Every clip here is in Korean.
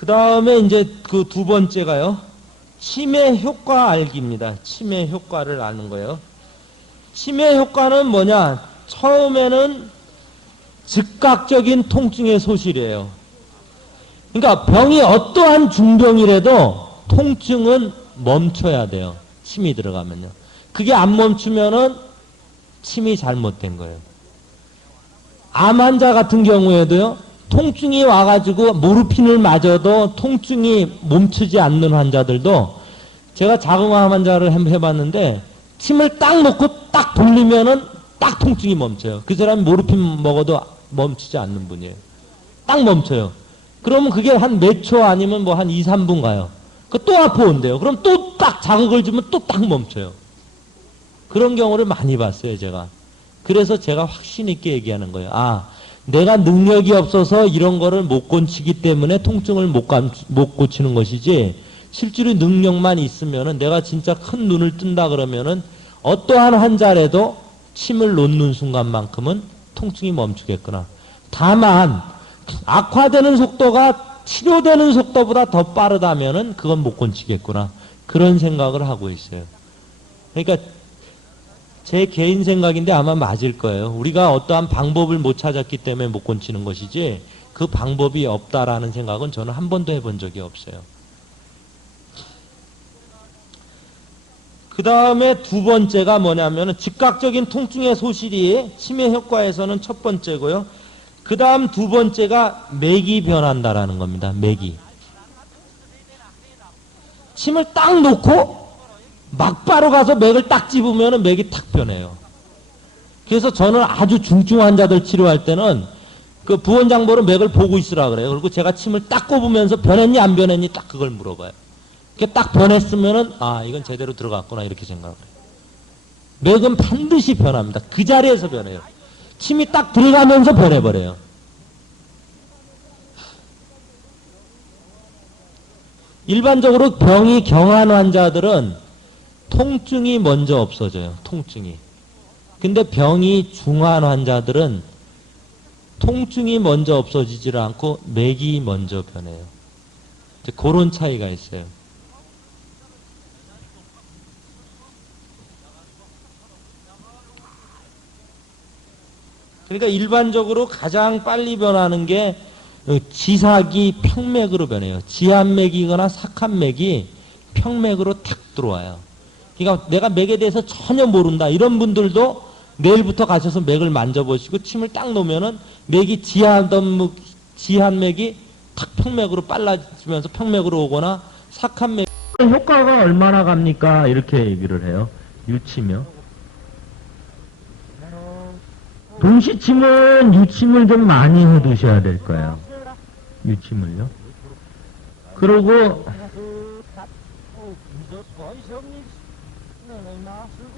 그 다음에 이제 그 두 번째가요. 치매 효과 알기입니다. 치매 효과를 아는 거예요. 치매 효과는 뭐냐? 처음에는 즉각적인 통증의 소실이에요. 그러니까 병이 어떠한 중병이라도 통증은 멈춰야 돼요. 침이 들어가면요. 그게 안 멈추면은 침이 잘못된 거예요. 암 환자 같은 경우에도요. 통증이 와가지고 모르핀을 맞아도 통증이 멈추지 않는 환자들도 제가 자궁암 환자를 해봤는데 침을 딱 놓고 딱 돌리면은 딱 통증이 멈춰요. 그 사람이 모르핀 먹어도 멈추지 않는 분이에요. 딱 멈춰요. 그러면 그게 한 몇 초 아니면 뭐 한 2, 3분 가요. 그 또 아파 온대요. 그럼 또 딱 자극을 주면 또 딱 멈춰요. 그런 경우를 많이 봤어요, 제가. 그래서 제가 확신 있게 얘기하는 거예요. 아, 내가 능력이 없어서 이런 거를 못 고치기 때문에 통증을 못 고치는 것이지, 실제로 능력만 있으면은 내가 진짜 큰 눈을 뜬다 그러면은 어떠한 환자라도 침을 놓는 순간만큼은 통증이 멈추겠구나. 다만 악화되는 속도가 치료되는 속도보다 더 빠르다면은 그건 못 고치겠구나. 그런 생각을 하고 있어요. 그러니까 제 개인 생각인데 아마 맞을 거예요. 우리가 어떠한 방법을 못 찾았기 때문에 못 고치는 것이지 그 방법이 없다라는 생각은 저는 한 번도 해본 적이 없어요. 그 다음에 두 번째가 뭐냐면 즉각적인 통증의 소실이 치매 효과에서는 첫 번째고요. 그 다음 두 번째가 맥이 변한다라는 겁니다. 맥이. 침을 딱 놓고 막바로 가서 맥을 딱 집으면 맥이 탁 변해요. 그래서 저는 아주 중증 환자들 치료할 때는 그 부원장보로 맥을 보고 있으라 그래요. 그리고 제가 침을 딱 꼽으면서 변했니 안 변했니 딱 그걸 물어봐요. 그게 딱 변했으면은 아 이건 제대로 들어갔구나 이렇게 생각을 해요. 맥은 반드시 변합니다. 그 자리에서 변해요. 침이 딱 들어가면서 변해버려요. 일반적으로 병이 경한 환자들은 통증이 먼저 없어져요. 통증이. 근데 병이 중한 환자들은 통증이 먼저 없어지질 않고 맥이 먼저 변해요. 그런 차이가 있어요. 그러니까 일반적으로 가장 빨리 변하는 게 지삭이 평맥으로 변해요. 지한맥이거나 sak한맥이 평맥으로 탁 들어와요. 그러니까 내가 맥에 대해서 전혀 모른다. 이런 분들도 내일부터 가셔서 맥을 만져보시고 침을 딱 놓으면은 맥이 지한맥이 탁 평맥으로 빨라지면서 평맥으로 오거나 sak한맥. 효과가 얼마나 갑니까? 이렇게 얘기를 해요. 유치며. 동시침은 유침을 좀 많이 해두셔야 될 거예요. 유침을요. 그리고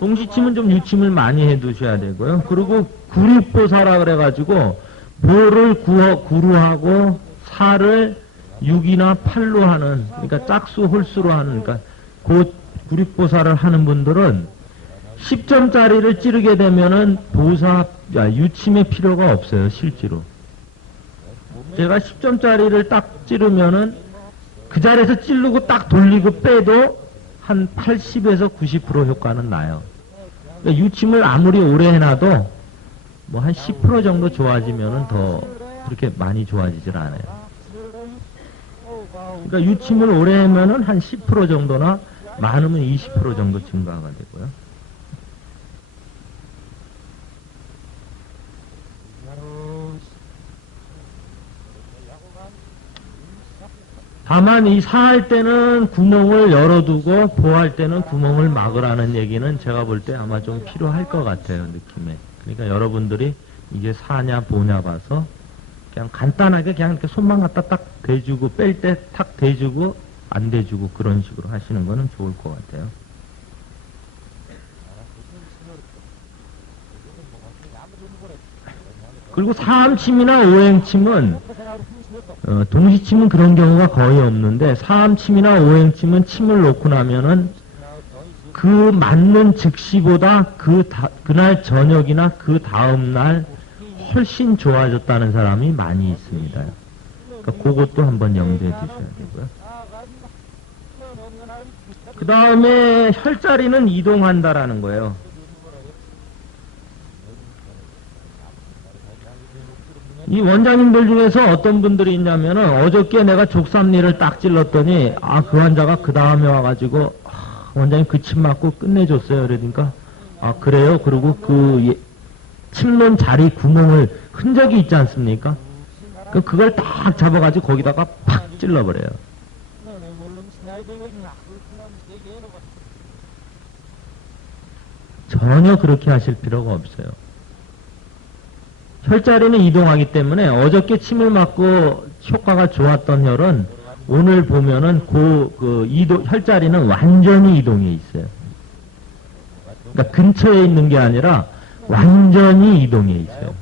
동시침은 좀 유침을 많이 해두셔야 되고요. 그리고 구립보사라 그래가지고 보를 구루하고 사를 6이나 8로 하는, 그러니까 짝수 홀수로 하는, 그러니까 그 구립보사를 하는 분들은 10점짜리를 찌르게 되면은 유침의 필요가 없어요, 실제로. 제가 10점짜리를 딱 찌르면은 그 자리에서 찌르고 딱 돌리고 빼도 한 80에서 90% 효과는 나요. 그러니까 유침을 아무리 오래 해놔도 뭐 한 10% 정도 좋아지면은 더 그렇게 많이 좋아지질 않아요. 그러니까 유침을 오래 하면은 한 10% 정도나 많으면 20% 정도 증가가 되고요. 다만 이 사할 때는 구멍을 열어두고 보할 때는 구멍을 막으라는 얘기는 제가 볼 때 아마 좀 필요할 것 같아요, 느낌에. 그러니까 여러분들이 이게 사냐 보냐 봐서 그냥 간단하게 그냥 이렇게 손만 갖다 딱 대주고 뺄 때 탁 대주고 안 대주고 그런 식으로 하시는 거는 좋을 것 같아요. 그리고 사암침이나 오행침은 동시침은 그런 경우가 거의 없는데 사암침이나 오행침은 침을 놓고 나면은 그 맞는 즉시보다 그날 저녁이나 그 다음날 훨씬 좋아졌다는 사람이 많이 있습니다. 그러니까 그것도 한번 염두에 두셔야 되고요. 그 다음에 혈자리는 이동한다라는 거예요. 이 원장님들 중에서 어떤 분들이 있냐면은 어저께 내가 족삼리를 딱 찔렀더니 그 환자가 그 다음에 와가지고 원장님 그 침 맞고 끝내줬어요. 그러니까 그래요? 그리고 그 침론 자리 구멍을 흔적이 있지 않습니까? 그걸 딱 잡아가지고 거기다가 팍 찔러버려요. 전혀 그렇게 하실 필요가 없어요. 혈자리는 이동하기 때문에 어저께 침을 맞고 효과가 좋았던 혈은 오늘 보면은 혈자리는 완전히 이동해 있어요. 그러니까 근처에 있는 게 아니라 완전히 이동해 있어요.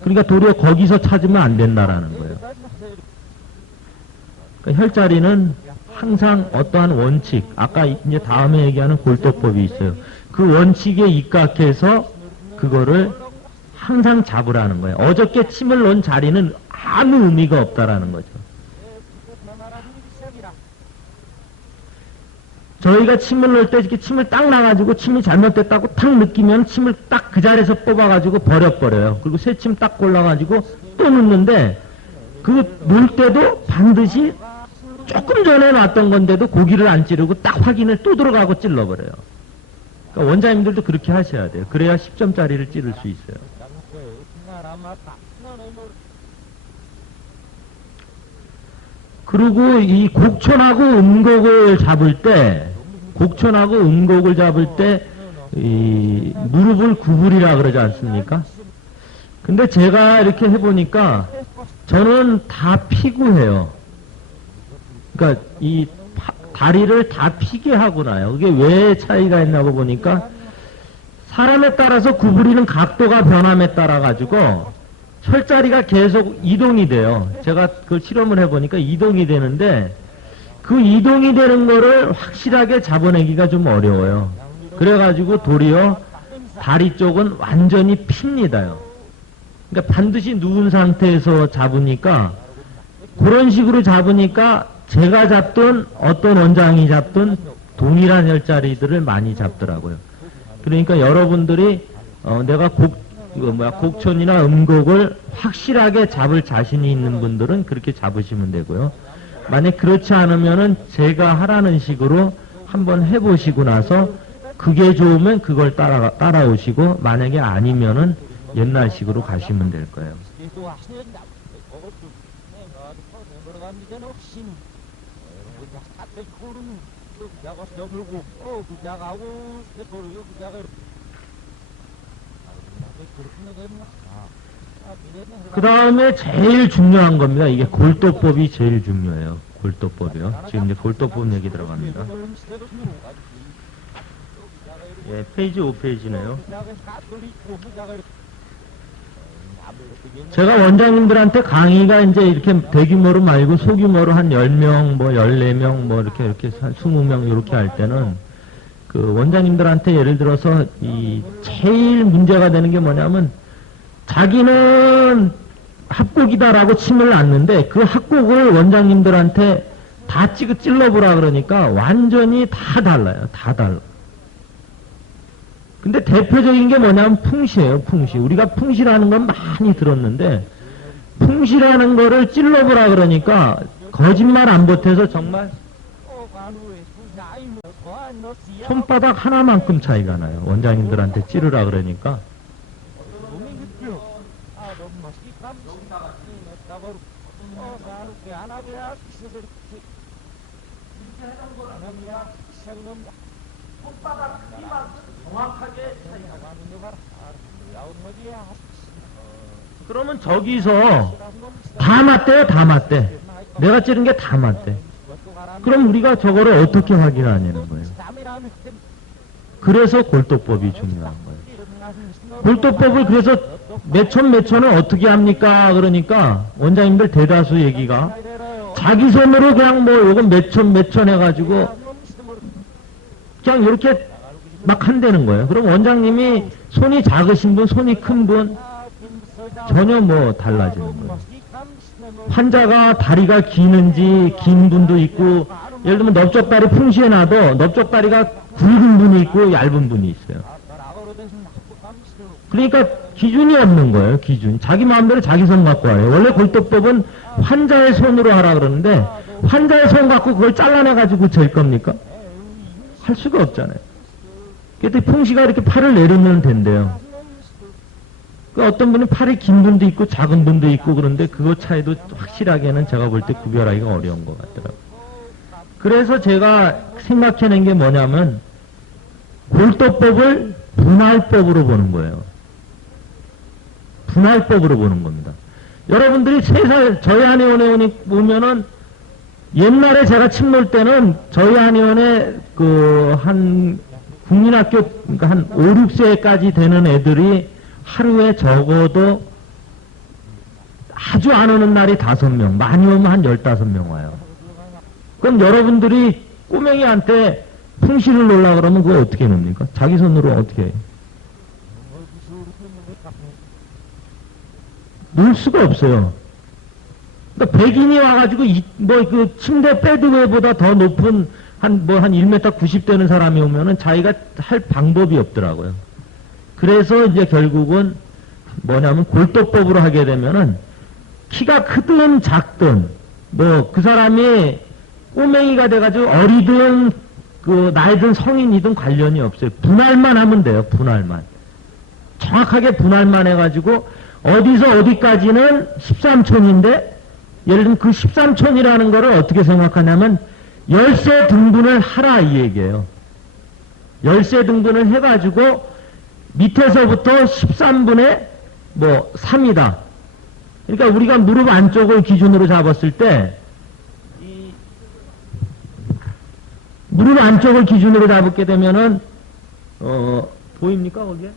그러니까 도리어 거기서 찾으면 안 된다라는 거예요. 그러니까 혈자리는 항상 어떠한 원칙, 아까 이제 다음에 얘기하는 골도법이 있어요. 그 원칙에 입각해서 그거를 항상 잡으라는 거예요. 어저께 침을 놓은 자리는 아무 의미가 없다라는 거죠. 저희가 침을 넣을 때 이렇게 침을 딱 놔가지고 침이 잘못됐다고 탁 느끼면 침을 딱 그 자리에서 뽑아가지고 버려버려요. 그리고 새 침 딱 골라가지고 또 넣는데 그 넣을 때도 반드시 조금 전에 놨던 건데도 고기를 안 찌르고 딱 확인을 또 들어가고 찔러버려요. 그러니까 원장님들도 그렇게 하셔야 돼요. 그래야 10점짜리를 찌를 수 있어요. 그리고 이 곡천하고 음곡을 잡을 때, 이 무릎을 구부리라 그러지 않습니까? 근데 제가 이렇게 해보니까 저는 다 피고 해요. 그러니까 이 다리를 다 피게 하고 나요. 그게 왜 차이가 있나고 보니까 사람에 따라서 구부리는 각도가 변함에 따라 가지고 혈자리가 계속 이동이 돼요. 제가 그걸 실험을 해보니까 이동이 되는데 그 이동이 되는 거를 확실하게 잡아내기가 좀 어려워요. 그래가지고 도리어 다리 쪽은 완전히 핍니다요. 그러니까 반드시 누운 상태에서 잡으니까 그런 식으로 잡으니까 제가 잡든 어떤 원장이 잡든 동일한 혈자리들을 많이 잡더라고요. 그러니까 여러분들이 내가 곡천이나 음곡을 확실하게 잡을 자신이 있는 분들은 그렇게 잡으시면 되고요. 만약 그렇지 않으면은 제가 하라는 식으로 한번 해보시고 나서 그게 좋으면 그걸 따라오시고 만약에 아니면은 옛날식으로 가시면 될 거예요. 그 다음에 제일 중요한 겁니다. 이게 골도법이 제일 중요해요. 골도법이요. 지금 이제 골도법 얘기 들어갑니다. 예, 페이지 5페이지네요. 제가 원장님들한테 강의가 이제 이렇게 대규모로 말고 소규모로 한 10명, 뭐 14명, 뭐 이렇게 한 20명 이렇게 할 때는 그 원장님들한테 예를 들어서 이 제일 문제가 되는 게 뭐냐면 자기는 합곡이다라고 침을 놨는데 그 합곡을 원장님들한테 다 찔러보라 그러니까 완전히 다 달라요. 다 달라. 근데 대표적인 게 뭐냐면 풍시예요. 풍시. 우리가 풍시라는 건 많이 들었는데 풍시라는 거를 찔러보라 그러니까 거짓말 안 보태서 정말 손바닥 하나만큼 차이가 나요. 원장님들한테 찌르라 그러니까. 손바닥 크기만 정확하게 차이가 그러면 저기서 다 맞대요. 다 맞대. 내가 찌른 게 다 맞대. 그럼 우리가 저거를 어떻게 확인하냐는 거예요. 그래서 골도법이 중요한 거예요. 골도법을 그래서 몇천을 어떻게 합니까? 그러니까 원장님들 대다수 얘기가 자기 손으로 그냥 뭐 요건 몇천 해가지고 그냥 이렇게 막 한다는 거예요. 그럼 원장님이 손이 작으신 분, 손이 큰 분 전혀 뭐 달라지는 거예요. 환자가 다리가 기는지 긴 분도 있고, 예를 들면 넓적다리 풍시에놔도 넓적다리가 굵은 분이 있고 얇은 분이 있어요. 그러니까 기준이 없는 거예요. 기준. 자기 마음대로 자기 손 갖고 하래요. 원래 골도법은 환자의 손으로 하라 그러는데 환자의 손 갖고 그걸 잘라내가지고 잴 겁니까? 할 수가 없잖아요. 그때 풍시가 이렇게 팔을 내리면 된대요. 그 어떤 분은 팔이 긴 분도 있고 작은 분도 있고 그런데 그거 차이도 확실하게는 제가 볼 때 구별하기가 어려운 것 같더라고요. 그래서 제가 생각해낸 게 뭐냐면 골도법을 분할법으로 보는 거예요. 분할법으로 보는 겁니다. 여러분들이 저희 한의원에 오면은 옛날에 제가 침 놓을 때는 저희 한의원에 한 국민학교 그러니까 한 5, 6세까지 되는 애들이 하루에 적어도 아주 안 오는 날이 5명, 많이 오면 한 15명 와요. 그럼 여러분들이 꼬맹이한테 풍시를 놓으려고 그러면 그거 어떻게 놓습니까? 자기 손으로 어떻게 해요? 놓을 수가 없어요. 그러니까 백인이 와가지고 그 침대 베드웨이보다 더 높은 한 1m 90 되는 사람이 오면은 자기가 할 방법이 없더라고요. 그래서 이제 결국은 뭐냐면 골도법으로 하게 되면은 키가 크든 작든 그 사람이 꼬맹이가 돼가지고 어리든 나이든 성인이든 관련이 없어요. 분할만 하면 돼요. 분할만. 정확하게 분할만 해가지고 어디서 어디까지는 13촌인데 예를 들면 그 13촌이라는 거를 어떻게 생각하냐면 열세 등분을 하라 이 얘기예요. 열세 등분을 해가지고 밑에서부터 13분의 3이다. 그러니까 우리가 무릎 안쪽을 기준으로 잡았을 때 무릎 안쪽을 기준으로 잡게 되면은 보입니까 거기에?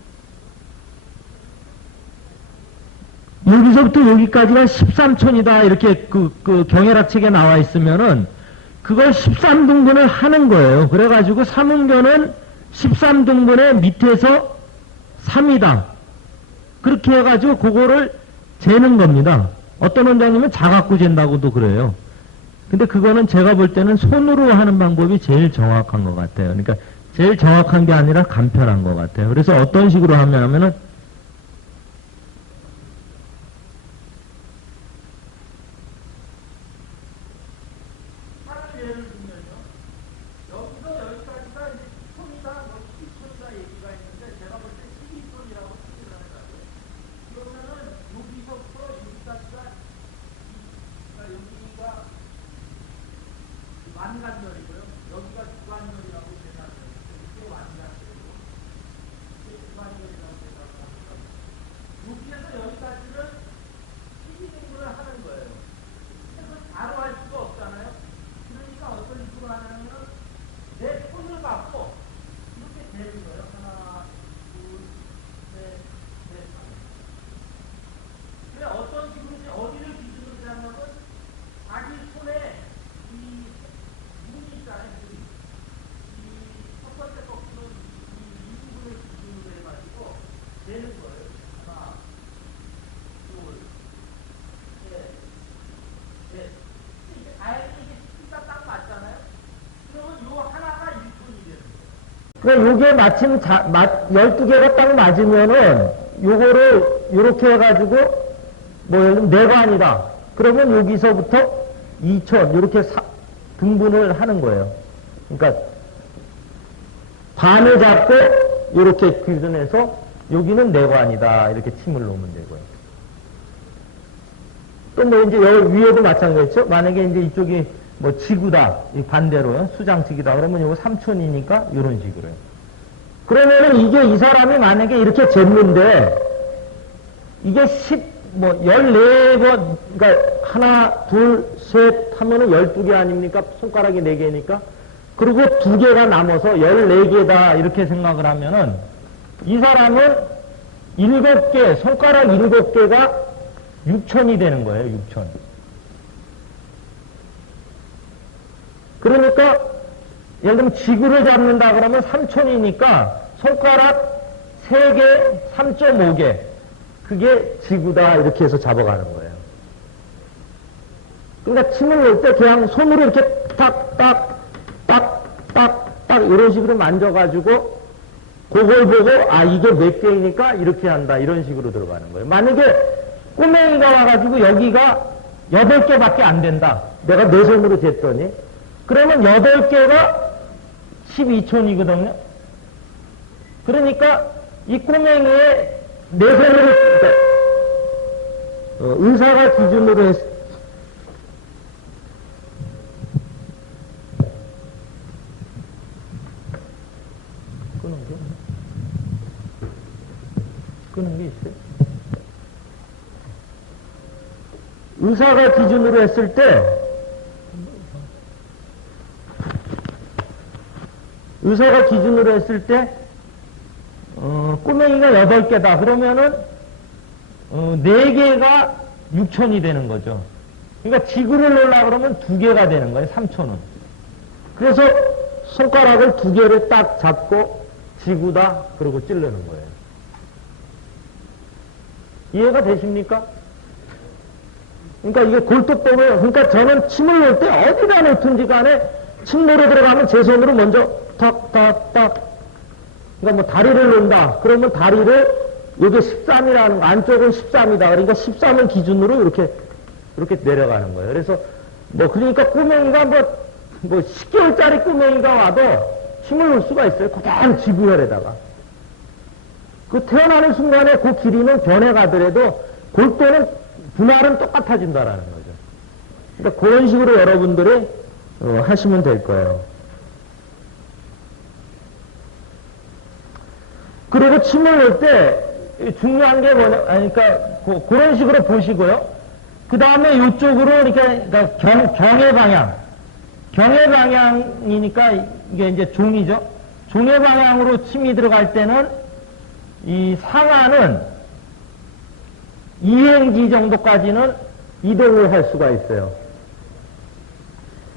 여기서부터 여기까지가 13촌이다 이렇게 경혈학 책에 나와 있으면은 그걸 13등분을 하는 거예요. 그래가지고 삼음교는 13등분의 밑에서 3이다. 그렇게 해가지고 그거를 재는 겁니다. 어떤 원장님은 자갖고 잰다고도 그래요. 근데 그거는 제가 볼 때는 손으로 하는 방법이 제일 정확한 것 같아요. 그러니까 제일 정확한 게 아니라 간편한 것 같아요. 그래서 어떤 식으로 하면은 완간절이고요. 여기가 주관절이라고 대답해요. 이게 완간절이고, 이게 주관절이라고 대답합니다. 여기에서 여기까지는 12등분을 하는 거예요. 그래서 바로 할 수가 없잖아요. 그러니까 어떤 식으로 하냐면은 내 손을 갖고 이렇게 재는 거예요. 하나, 둘, 셋, 넷, 넷. 그래 어떤 식으로 어디를 기준으로 하냐면 자기 손에 첫 번째 거꾸는 이 부분을 기준으로 해가지고 재는 거예요. 하나, 둘, 셋, 넷. 이게 다행히 이게 키가 딱 맞잖아요. 그러면 요 하나가 1톤이 되는 거예요. 그러니까 요게 마침 12개가 딱 맞으면은 요거를 요렇게 해가지고 예를 들면 내관이다. 그러면 여기서부터 2촌 요렇게 등분을 하는 거예요. 그러니까 반을 잡고 이렇게 기준해서 여기는 내관이다 이렇게 침을 놓으면 되고요. 또 이제 여기 위에도 마찬가지죠. 만약에 이제 이쪽이 지구다 반대로 수장직이다 그러면 이거 3촌이니까 이런 식으로요. 그러면은 이게 이 사람이 만약에 이렇게 쟀는데 이게 14번 그러니까 하나 둘 셋 하면은 12개 아닙니까? 손가락이 4개니까. 그리고 2개가 남아서 14개다 이렇게 생각을 하면은 이 사람은 7개, 손가락 7개가 6촌이 되는 거예요. 6촌. 그러니까 예를 들면 지구를 잡는다 그러면 3촌이니까 손가락 3개, 3.5개 그게 지구다 이렇게 해서 잡아가는 거예요. 그러니까 침을 놓을 때 그냥 손으로 이렇게 딱, 딱, 딱, 딱, 딱 이런 식으로 만져가지고 그걸 보고 아 이게 몇 개이니까 이렇게 한다 이런 식으로 들어가는 거예요. 만약에 꼬맹이가 와가지고 여기가 8개밖에 안 된다. 내가 내 손으로 쟀더니 그러면 8개가 12촌이거든요. 그러니까 이 꼬맹이의 내 손으로 의사가 기준으로 끄는 게 있어요? 의사가 기준으로 했을 때 꼬맹이가 8개다 그러면은 4개가 6촌이 되는 거죠. 그러니까 지구를 놓으려고 그러면 2개가 되는 거예요. 3촌은. 그래서 손가락을 2개를 딱 잡고 지구다 그러고 찌르는 거예요. 이해가 되십니까? 그러니까 이게 골도법을, 그러니까 저는 침을 놓을 때 어디다 놓든지 간에 침 놓으러 들어가면 제 손으로 먼저 탁, 탁, 탁. 그러니까 뭐 다리를 놓는다. 그러면 다리를, 이게 13이라는 거, 안쪽은 13이다. 그러니까 13을 기준으로 이렇게 내려가는 거예요. 그래서 그러니까 꼬맹이가 뭐 10개월짜리 꼬맹이가 와도 침을 놓을 수가 있어요. 그냥 지구혈에다가. 그 태어나는 순간에 그 길이는 변해가더라도 골도는 분할은 똑같아진다라는 거죠. 그러니까 그런 식으로 여러분들이 하시면 될 거예요. 그리고 침을 놓을 때 중요한 게 뭐냐, 그러니까 그런 식으로 보시고요. 그 다음에 이쪽으로 이렇게 그러니까 경의 방향, 경의 방향이니까 이게 이제 종이죠. 종의 방향으로 침이 들어갈 때는 이 상하는 2행지 정도까지는 이동을 할 수가 있어요.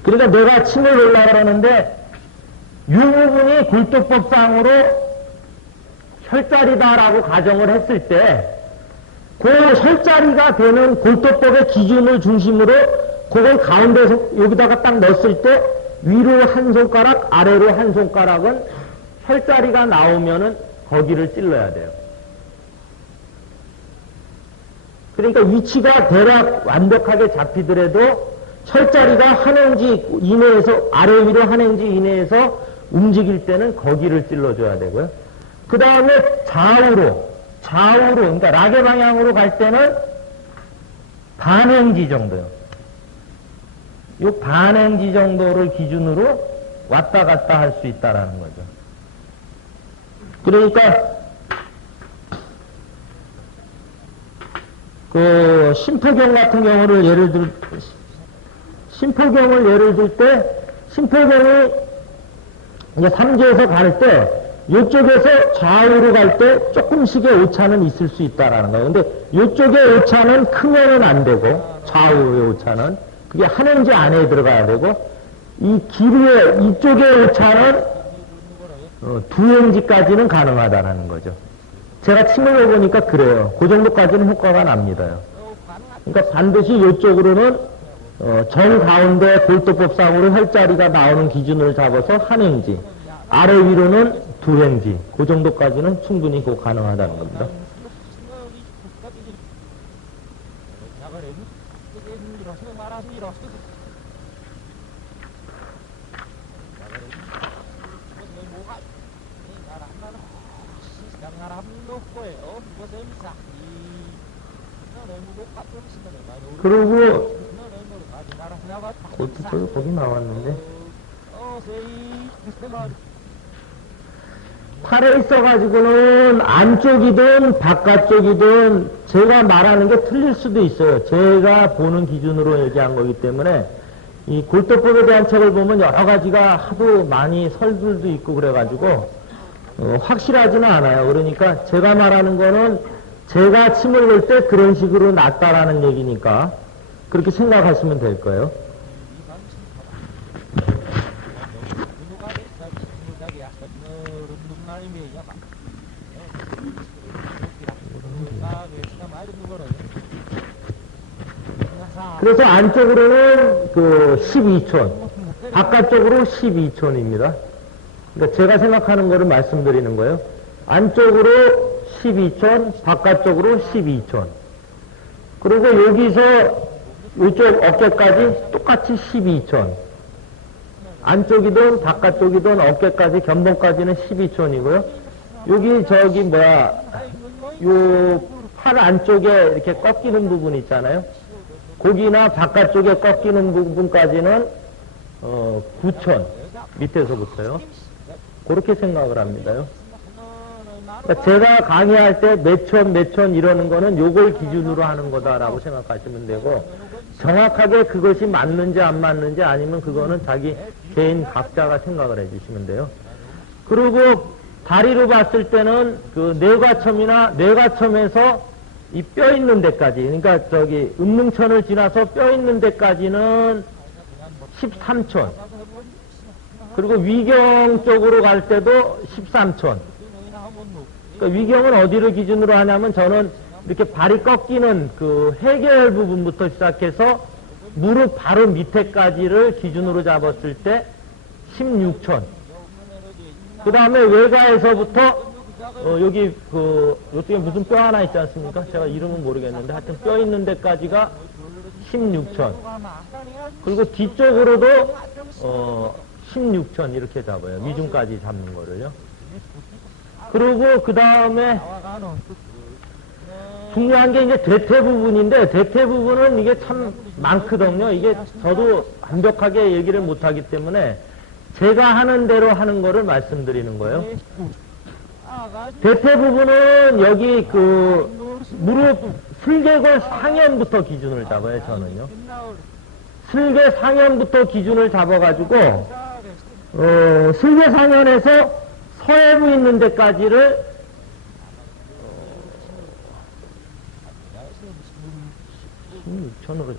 그러니까 내가 침을 놓으려고 그러는데 이 부분이 골도법상으로 혈자리다라고 가정을 했을 때 그 혈자리가 되는 골도법의 기준을 중심으로 그걸 가운데서 여기다가 딱 넣었을 때 위로 한 손가락, 아래로 한 손가락은 혈자리가 나오면은 거기를 찔러야 돼요. 그러니까 위치가 대략 완벽하게 잡히더라도 혈자리가 한 행지 이내에서 아래 위로 한 행지 이내에서 움직일 때는 거기를 찔러줘야 되고요. 그 다음에 좌우로 그러니까 라게 방향으로 갈 때는 반행지 정도요. 이 반행지 정도를 기준으로 왔다 갔다 할 수 있다라는 거죠. 그러니까 그 심포경 같은 경우를 예를 들 때 심포경이 이제 삼지에서 갈 때 이쪽에서 좌우로 갈 때 조금씩의 오차는 있을 수 있다라는 거예요. 근데 이쪽의 오차는 크면은 안 되고 좌우의 오차는 그게 한 행지 안에 들어가야 되고 이 길이의 이쪽의 오차는 2행지까지는 가능하다라는 거죠. 제가 침을 해보니까 그래요. 그 정도까지는 효과가 납니다요. 그러니까 반드시 이쪽으로는 정 가운데 골도법상으로 혈자리가 나오는 기준을 잡아서 한 행지, 아래 위로는 2행지, 그 정도까지는 충분히 가능하다는 겁니다. 그리고 골프도 거기 나왔는데 팔에 있어가지고는 안쪽이든 바깥쪽이든 제가 말하는 게 틀릴 수도 있어요. 제가 보는 기준으로 얘기한 거기 때문에 이 골도법에 대한 책을 보면 여러 가지가 하도 많이 설들도 있고 그래가지고 확실하지는 않아요. 그러니까 제가 말하는 거는 제가 침을 놓을 때 그런 식으로 놨다라는 얘기니까 그렇게 생각하시면 될 거예요. 그래서 안쪽으로는 그 12촌, 바깥쪽으로 12촌입니다. 그러니까 제가 생각하는 거를 말씀드리는 거예요. 안쪽으로 12촌, 바깥쪽으로 12촌. 그리고 여기서 이쪽 어깨까지 똑같이 12촌. 안쪽이든 바깥쪽이든 어깨까지 견봉까지는 12촌이고요. 여기 저기 뭐야 요 팔 안쪽에 이렇게 꺾이는 부분 있잖아요. 거기나 바깥쪽에 꺾이는 부분까지는 9촌 밑에서부터요. 그렇게 생각을 합니다요. 그러니까 제가 강의할 때 몇 촌 이러는 거는 요걸 기준으로 하는 거다라고 생각하시면 되고, 정확하게 그것이 맞는지 안 맞는지 아니면 그거는 자기 개인 각자가 생각을 해주시면 돼요. 그리고 다리로 봤을 때는 그 뇌과첨이나 뇌과첨에서 이 뼈 있는 데까지, 그러니까 저기 음릉천을 지나서 뼈 있는 데까지는 13촌. 그리고 위경 쪽으로 갈 때도 13촌. 그러니까 위경은 어디를 기준으로 하냐면 저는 이렇게 발이 꺾이는 그 해결 부분부터 시작해서 무릎 바로 밑에까지를 기준으로 잡았을 때 16촌. 그 다음에 외가에서부터 여기 요쪽에 무슨 뼈 하나 있지 않습니까? 제가 이름은 모르겠는데 하여튼 뼈 있는 데까지가 16촌. 그리고 뒤쪽으로도 16촌 이렇게 잡아요. 미중까지 잡는 거를요. 그리고 그 다음에 중요한 게 이제 대퇴 부분인데, 대퇴 부분은 이게 참 많거든요. 이게 저도 완벽하게 얘기를 못하기 때문에 제가 하는 대로 하는 거를 말씀드리는 거예요. 대퇴 부분은 여기 그 무릎 슬개골 상현부터 기준을 잡아요, 저는요. 슬개 상현부터 기준을 잡아가지고 슬개 상현에서 서해부 있는 데까지를 16천으로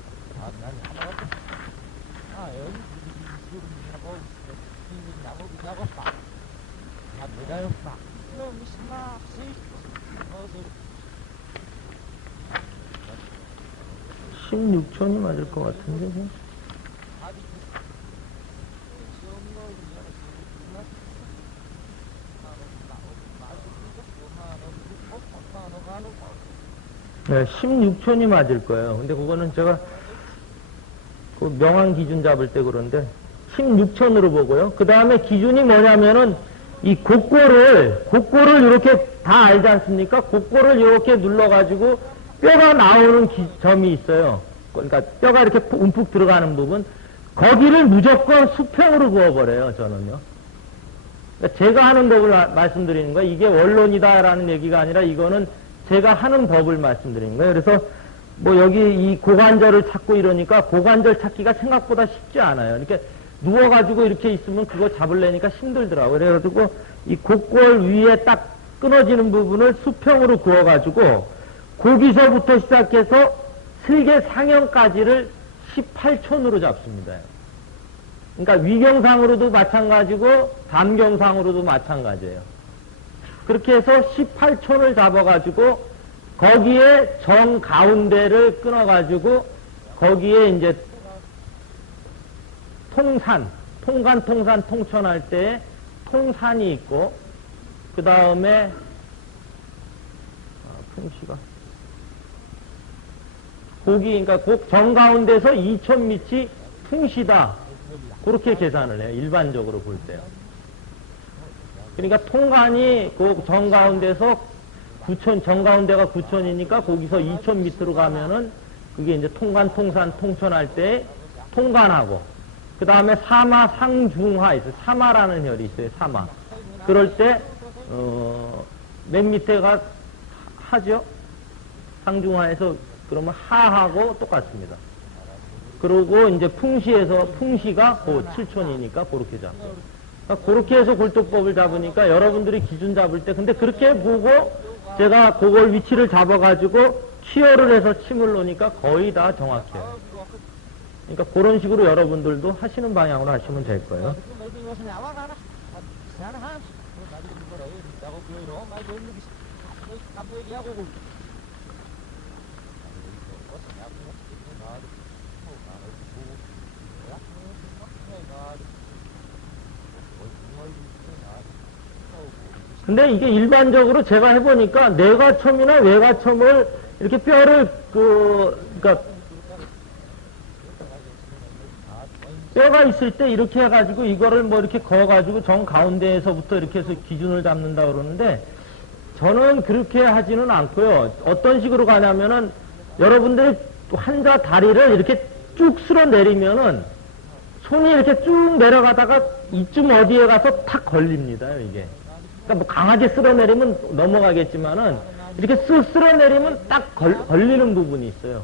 (16천이) 맞을 것 같은데. 네, 16촌이 맞을 거예요. 근데 그거는 제가 그 명확 기준 잡을 때 그런데 16촌으로 보고요. 그 다음에 기준이 뭐냐면은 이 곡골을 이렇게 다 알지 않습니까? 곡골을 이렇게 눌러가지고 뼈가 나오는 점이 있어요. 그러니까 뼈가 이렇게 움푹 들어가는 부분, 거기를 무조건 수평으로 그어버려요, 저는요. 그러니까 제가 하는 법을 말씀드리는 거예요. 이게 원론이다라는 얘기가 아니라 이거는 제가 하는 법을 말씀드리는 거예요. 그래서 뭐 여기 이 고관절을 찾고 이러니까 고관절 찾기가 생각보다 쉽지 않아요. 이렇게 누워가지고 이렇게 있으면 그거 잡으려니까 힘들더라고요. 그래가지고 이 곡골 위에 딱 끊어지는 부분을 수평으로 그어가지고 거기서부터 시작해서 슬개 상현까지를 18촌으로 잡습니다. 그러니까 위경상으로도 마찬가지고 담경상으로도 마찬가지예요. 그렇게 해서 18촌을 잡아가지고 거기에 정 가운데를 끊어가지고 거기에 이제 통간, 통천할 때 통산이 있고, 그 다음에 풍시가 거기, 그러니까 정 가운데서 2촌 밑이 풍시다. 그렇게 계산을 해요. 일반적으로 볼 때요. 그러니까 통간이 그 정가운데서 9촌, 정가운데가 9촌이니까 거기서 2촌 밑으로 가면은 그게 이제 통간, 통산, 통천할 때 통간하고, 그 다음에 사마, 상중하 있어요. 사마라는 혈이 있어요. 사마. 그럴 때, 맨 밑에가 하죠? 상중하에서 그러면 하하고 똑같습니다. 그리고 이제 풍시에서, 풍시가 그 7촌이니까 그렇게 잡고. 그러니까 그렇게 해서 골독법을 잡으니까 여러분들이 기준 잡을 때, 근데 그렇게 보고 제가 그걸 위치를 잡아가지고 치열을 해서 침을 놓으니까 거의 다 정확해요. 그러니까 그런 식으로 여러분들도 하시는 방향으로 하시면 될 거예요. 근데 이게 일반적으로 제가 해보니까 내과첨이나 외과첨을 이렇게 뼈를 그러니까 뼈가 있을 때 이렇게 해가지고 이거를 뭐 이렇게 그어가지고 정 가운데에서부터 이렇게 해서 기준을 잡는다 그러는데 저는 그렇게 하지는 않고요. 어떤 식으로 가냐면은 여러분들이 환자 다리를 이렇게 쭉 쓸어 내리면은 손이 이렇게 쭉 내려가다가 이쯤 어디에 가서 탁 걸립니다, 이게. 그러니까 뭐 강하게 쓸어 내리면 넘어가겠지만은 이렇게 쓸어 내리면 딱 걸리는 부분이 있어요.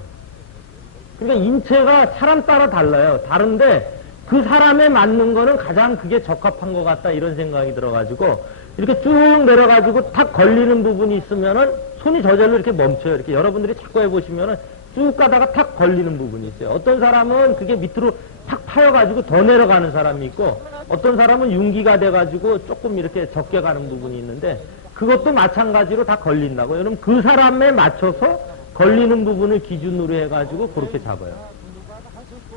그러니까 인체가 사람 따라 달라요. 다른데 그 사람에 맞는 거는 가장 그게 적합한 것 같다 이런 생각이 들어가지고 이렇게 쭉 내려가지고 탁 걸리는 부분이 있으면은 손이 저절로 이렇게 멈춰요. 이렇게 여러분들이 자꾸 해보시면은 쭉 가다가 탁 걸리는 부분이 있어요. 어떤 사람은 그게 밑으로 탁 파여가지고 더 내려가는 사람이 있고 어떤 사람은 융기가 돼가지고 조금 이렇게 적게 가는 부분이 있는데 그것도 마찬가지로 다 걸린다고. 여러분 그 사람에 맞춰서 걸리는 부분을 기준으로 해가지고 그렇게 잡아요.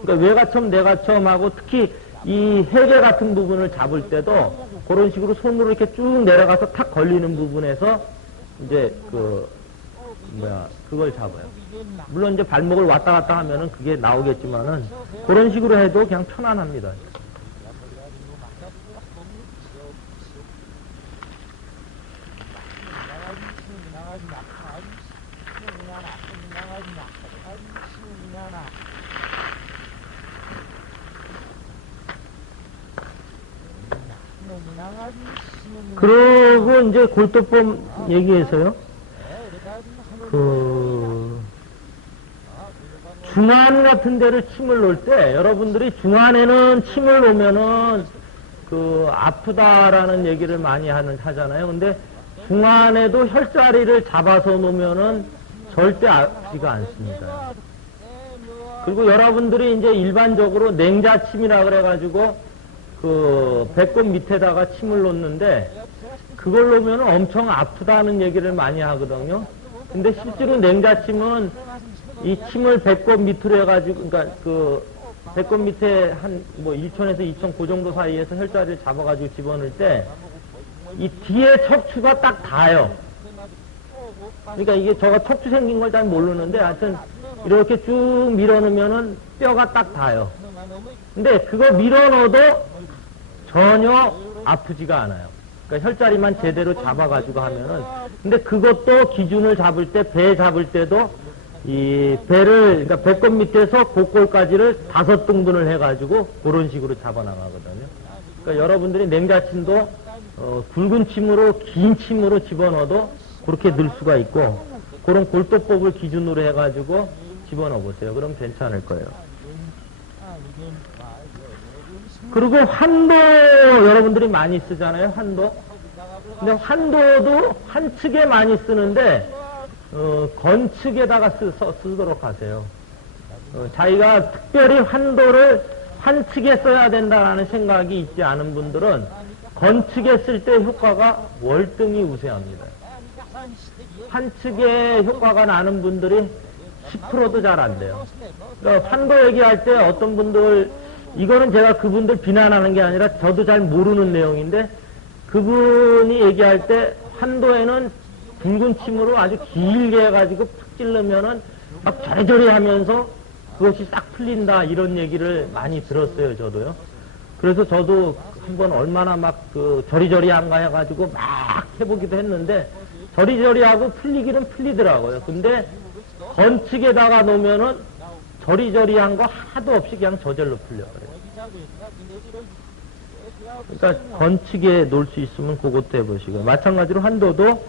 그러니까 외과첨, 내과첨하고 특히 이 해계 같은 부분을 잡을 때도 그런 식으로 손으로 이렇게 쭉 내려가서 탁 걸리는 부분에서 이제 그걸 잡아요. 물론 이제 발목을 왔다 갔다 하면은 그게 나오겠지만은 그런 식으로 해도 그냥 편안합니다. 그러고 이제 골도법 얘기해서요. 중안 같은 데를 침을 놓을 때 여러분들이 중안에는 침을 놓으면은 아프다라는 얘기를 많이 하잖아요. 근데 중안에도 혈자리를 잡아서 놓으면은 절대 아프지가 않습니다. 그리고 여러분들이 이제 일반적으로 냉자침이라 그래가지고 배꼽 밑에다가 침을 놓는데 그걸 놓으면 엄청 아프다는 얘기를 많이 하거든요. 근데 실제로 냉자침은 이 침을 배꼽 밑으로 해가지고 그러니까 배꼽 밑에 한 1촌에서 2촌 그 정도 사이에서 혈자리를 잡아가지고 집어넣을 때 이 뒤에 척추가 딱 닿아요. 그러니까 이게 저가 척추 생긴 걸 잘 모르는데 하여튼 이렇게 쭉 밀어넣으면은 뼈가 딱 닿아요. 근데 그거 밀어넣어도 전혀 아프지가 않아요. 그러니까 혈자리만 제대로 잡아가지고 하면은. 근데 그것도 기준을 잡을 때, 배 잡을 때도 이 배를, 그러니까 배꼽 밑에서 곡골까지를 5등분을 해가지고 그런 식으로 잡아나가거든요. 그러니까 여러분들이 냉자침도 굵은 침으로, 긴 침으로 집어넣어도 그렇게 넣을 수가 있고 그런 골도법을 기준으로 해가지고 집어넣어 보세요. 그럼 괜찮을 거예요. 그리고 환도 여러분들이 많이 쓰잖아요. 환도. 근데 환도도 환측에 많이 쓰는데 건측에다가 쓰도록 하세요. 자기가 특별히 환도를 환측에 써야 된다는 생각이 있지 않은 분들은 건측에 쓸 때 효과가 월등히 우세합니다. 환측에 효과가 나는 분들이 10%도 잘 안 돼요. 그러니까 환도 얘기할 때 어떤 분들, 이거는 제가 그분들 비난하는 게 아니라 저도 잘 모르는 내용인데 그분이 얘기할 때 환도에는 붉은 침으로 아주 길게 해가지고 푹 찔르면은 막 저리저리 하면서 그것이 싹 풀린다 이런 얘기를 많이 들었어요, 저도요. 그래서 저도 한번 얼마나 막 저리저리한가 해가지고 막 해보기도 했는데 저리저리하고 풀리기는 풀리더라고요. 근데 건측에다가 놓으면은 저리저리한 거 하나도 없이 그냥 저절로 풀려버려요. 그러니까 건측에 놓을 수 있으면 그것도 해보시고 마찬가지로 환도도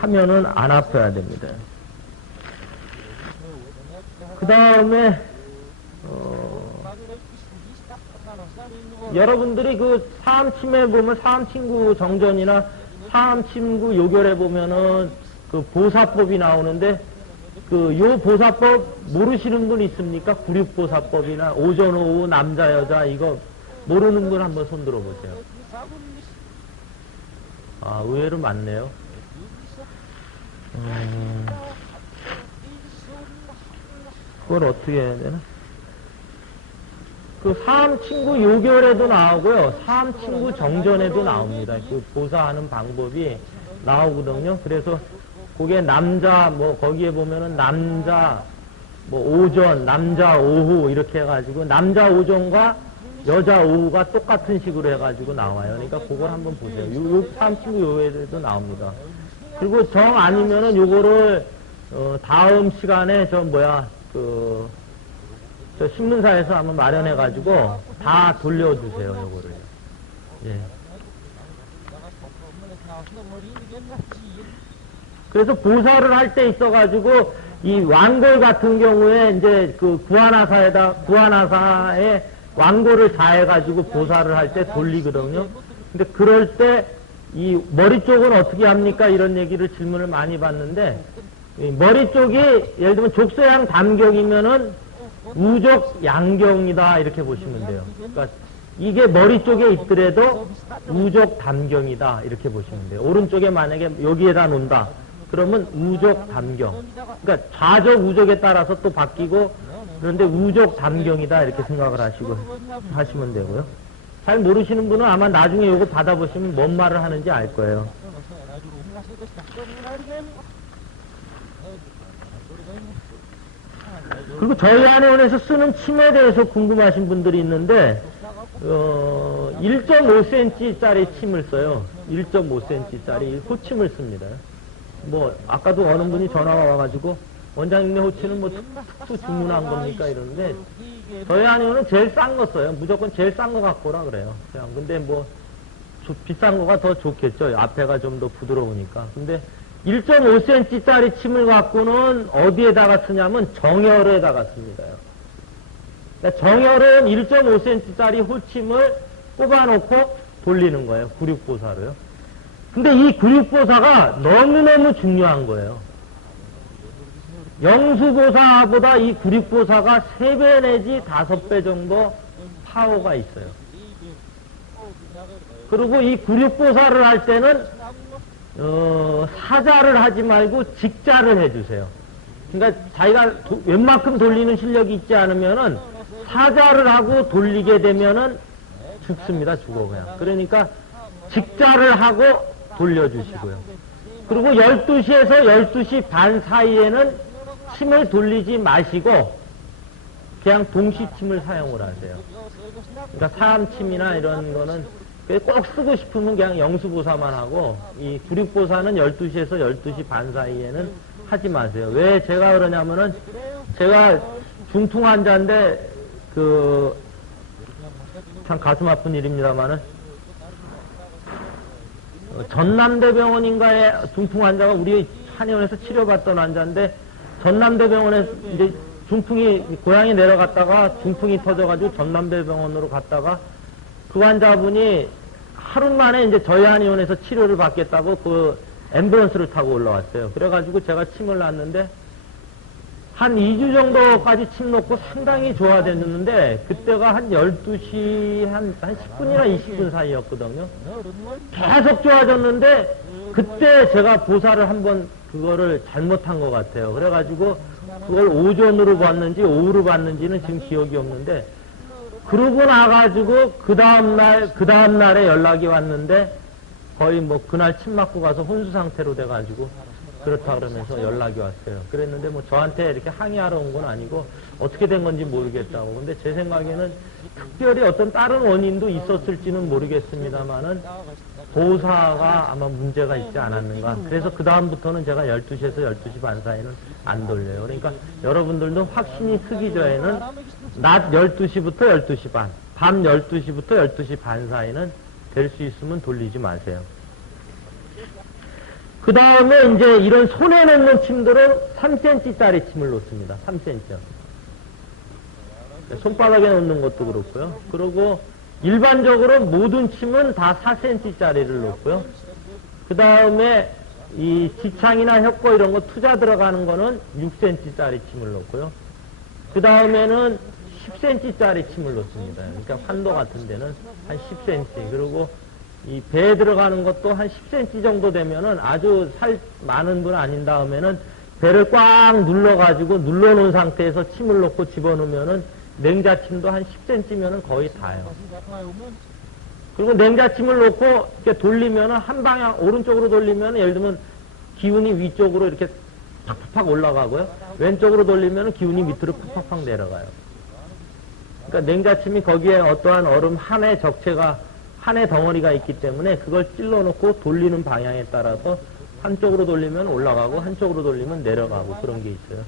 하면은 안 아파야 됩니다. 그 다음에 여러분들이 사암침에 보면 사암침구 정전이나 사암침구 요결에 보면은 보사법이 나오는데 요 보사법 모르시는 분 있습니까? 구륙보사법이나 오전오후 남자 여자 이거 모르는 분 한번 손 들어보세요. 아, 의외로 많네요. 그걸 어떻게 해야 되나? 그 사암친구 요결에도 나오고요. 사암친구 정전에도 나옵니다. 그 보사하는 방법이 나오거든요. 그래서 그게 남자, 뭐, 거기에 보면은 남자, 뭐, 오전, 남자 오후, 이렇게 해가지고, 남자 오전과 여자 오후가 똑같은 식으로 해가지고 나와요. 그러니까 그걸 한번 보세요. 요 사암친구 요결에도 나옵니다. 그리고 정 아니면은 요거를, 다음 시간에 저 신문사에서 한번 마련해가지고 다 돌려주세요, 요거를. 예. 그래서 보사를 할 때 있어가지고 이 완골 같은 경우에 이제 그 구하나사에 완골을 자해가지고 보사를 할 때 돌리거든요. 근데 그럴 때 이 머리 쪽은 어떻게 합니까? 이런 얘기를 질문을 많이 받는데, 머리 쪽이 예를 들면 족소양 담경이면은 우족 양경이다 이렇게 보시면 돼요. 그러니까 이게 머리 쪽에 있더라도 우족 담경이다 이렇게 보시면 돼요. 오른쪽에 만약에 여기에다 놓는다 그러면 우족 담경. 그러니까 좌족 우족에 따라서 또 바뀌고, 그런데 우족 담경이다 이렇게 생각을 하시면 되고요. 잘 모르시는 분은 아마 나중에 이거 받아보시면 뭔 말을 하는지 알 거예요. 그리고 저희 한의원에서 쓰는 침에 대해서 궁금하신 분들이 있는데, 1.5cm짜리 침을 써요. 1.5cm짜리 호침을 씁니다. 뭐, 아까도 어느 분이 전화가 와가지고, 원장님네 호침은 뭐 특수 주문한 겁니까? 이러는데, 저희 한의원은 제일 싼 거 써요. 무조건 제일 싼 거 갖고 오라 그래요. 그냥, 근데 뭐, 비싼 거가 더 좋겠죠. 앞에가 좀 더 부드러우니까. 근데, 1.5cm짜리 침을 갖고는 어디에다가 쓰냐면 정혈에다가 씁니다. 그러니까 정혈은 1.5cm짜리 호침을 꼽아놓고 돌리는 거예요. 구륙보사로요. 근데 이 구륙보사가 너무너무 중요한 거예요. 영수보사보다 이 구륙보사가 3배 내지 5배 정도 파워가 있어요. 그리고 이 구륙보사를 할 때는 사자를 하지 말고 직자를 해주세요. 그러니까 자기가 웬만큼 돌리는 실력이 있지 않으면은 사자를 하고 돌리게 되면은 죽습니다. 죽어 그냥. 그러니까 직자를 하고 돌려주시고요. 그리고 12시에서 12시 반 사이에는 침을 돌리지 마시고 그냥 동시침을 사용을 하세요. 그러니까 사암침이나 이런 거는 꼭 쓰고 싶으면 그냥 영수보사만 하고, 이 구륙보사는 12시에서 12시 반 사이에는 하지 마세요. 왜 제가 그러냐면은, 제가 중풍 환자인데, 참 가슴 아픈 일입니다만은, 전남대병원인가에 중풍 환자가 우리 한의원에서 치료받던 환자인데, 전남대병원에 이제 고향에 내려갔다가 중풍이 터져가지고 전남대병원으로 갔다가 그 환자분이 하루 만에 이제 저희 한의원에서 치료를 받겠다고 그 앰뷸런스를 타고 올라왔어요. 그래가지고 제가 침을 놨는데 한 2주 정도까지 침 놓고 상당히 좋아졌는데 그때가 한 12시 한 10분이나 20분 사이였거든요. 계속 좋아졌는데 그때 제가 보사를 한번 그거를 잘못한 것 같아요. 그래가지고 그걸 오전으로 봤는지 오후로 봤는지는 지금 기억이 없는데 그러고 나가지고 그 다음날에 연락이 왔는데 거의 뭐 그날 침 맞고 가서 혼수 상태로 돼가지고 그렇다 그러면서 연락이 왔어요. 그랬는데 뭐 저한테 이렇게 항의하러 온 건 아니고 어떻게 된 건지 모르겠다고. 근데 제 생각에는 특별히 어떤 다른 원인도 있었을지는 모르겠습니다만은 보사가 아마 문제가 있지 않았는가. 그래서 그 다음부터는 제가 12시에서 12시 반 사이는 안 돌려요. 그러니까 여러분들도 확신이 쓰기 전에는 낮 12시부터 12시 반, 밤 12시부터 12시 반 사이는 될 수 있으면 돌리지 마세요. 그 다음에 이제 이런 손에 넣는 침들은 3cm짜리 침을 놓습니다. 3cm. 손바닥에 놓는 것도 그렇고요. 그리고 일반적으로 모든 침은 다 4cm짜리를 놓고요. 그 다음에 이 지창이나 혁고 이런 거 투자 들어가는 거는 6cm짜리 침을 놓고요. 그 다음에는 10cm짜리 침을 놓습니다. 그러니까 환도 같은 데는 한 10cm. 그리고 이 배에 들어가는 것도 한 10cm 정도 되면은 아주 살 많은 분 아닌 다음에는 배를 꽉 눌러가지고 눌러놓은 상태에서 침을 놓고 집어넣으면은 냉자침도 한 10cm면은 거의 다요. 그리고 냉자침을 놓고 이렇게 돌리면은 한 방향, 오른쪽으로 돌리면 예를 들면 기운이 위쪽으로 이렇게 팍팍팍 올라가고요. 왼쪽으로 돌리면 기운이 밑으로 팍팍팍 내려가요. 그러니까 냉자침이 거기에 어떠한 얼음 한 해 적체가, 한 해 덩어리가 있기 때문에 그걸 찔러 놓고 돌리는 방향에 따라서 한쪽으로 돌리면 올라가고 한쪽으로 돌리면 내려가고 그런 게 있어요.